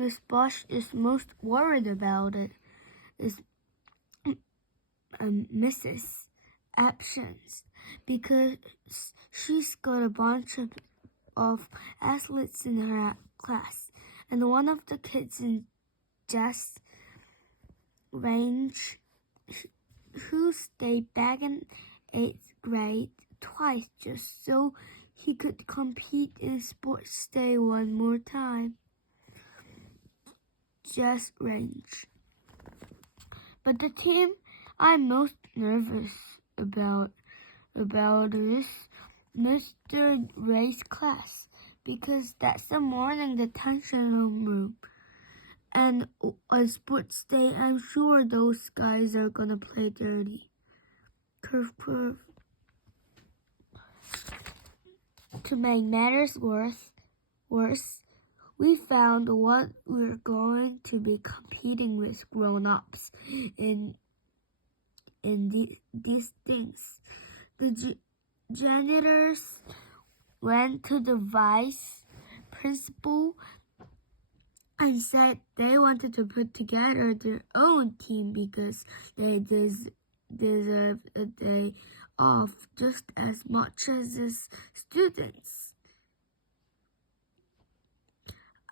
Miss Bosch is most worried about it is Mrs. Absence, because she's got a bunch of athletes in her class, and one of the kids in Jess range who stayed back in 8th grade twice just so he could compete in sports day one more time. Jess range. But the team I'm most nervous about is Mr. Ray's class, because that's the morning detention homeroom. And on sports day, I'm sure those guys are gonna play dirty. Curve. To make matters worse, we found what we're going to be competing with grown-ups in these things. The janitors went to the vice principal and said they wanted to put together their own team because they deserve a day off just as much as the students.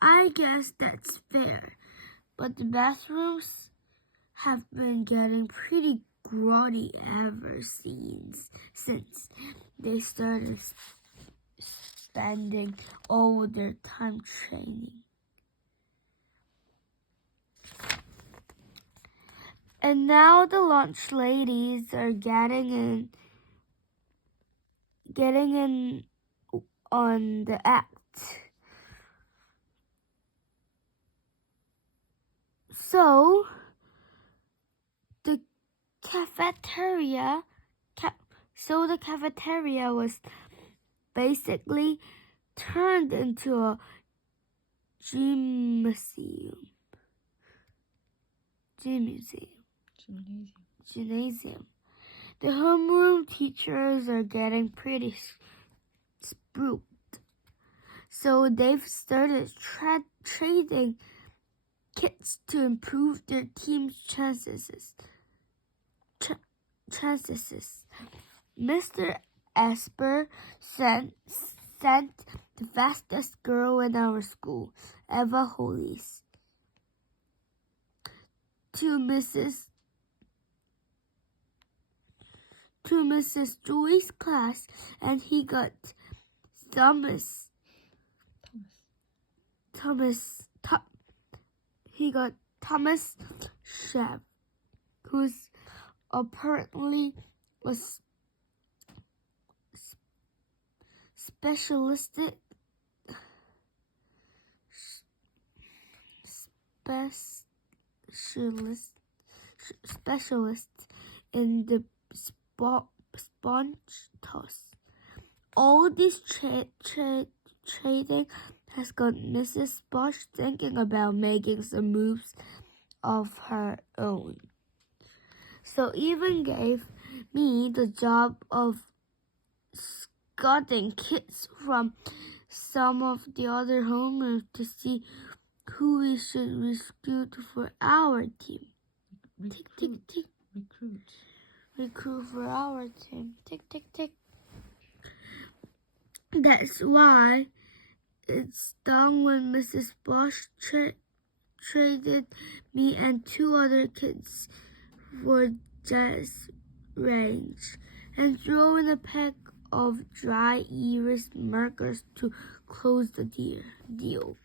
I guess that's fair, but the bathrooms have been getting pretty grotty ever since they started spending all their time training. And now the lunch ladies are getting in on the act. So the cafeteria was basically turned into a gymnasium. The homeroom teachers are getting pretty spooked, so they've started trading kits to improve their team's chances. Mr. Esper sent the fastest girl in our school, Eva Hollis, to Mrs. Joy's class, and he got Thomas Shev, who's apparently a specialist in the sponge toss. All this trading has got Mrs. Bosch thinking about making some moves of her own. So even gave me the job of scouting kids from some of the other homerooms to see who we should recruit for our team. Recruit for our team. Tick. That's why it stung when Mrs. Bosch traded me and 2 other kids for Jess range and threw in a pack of dry erase markers to close the deal.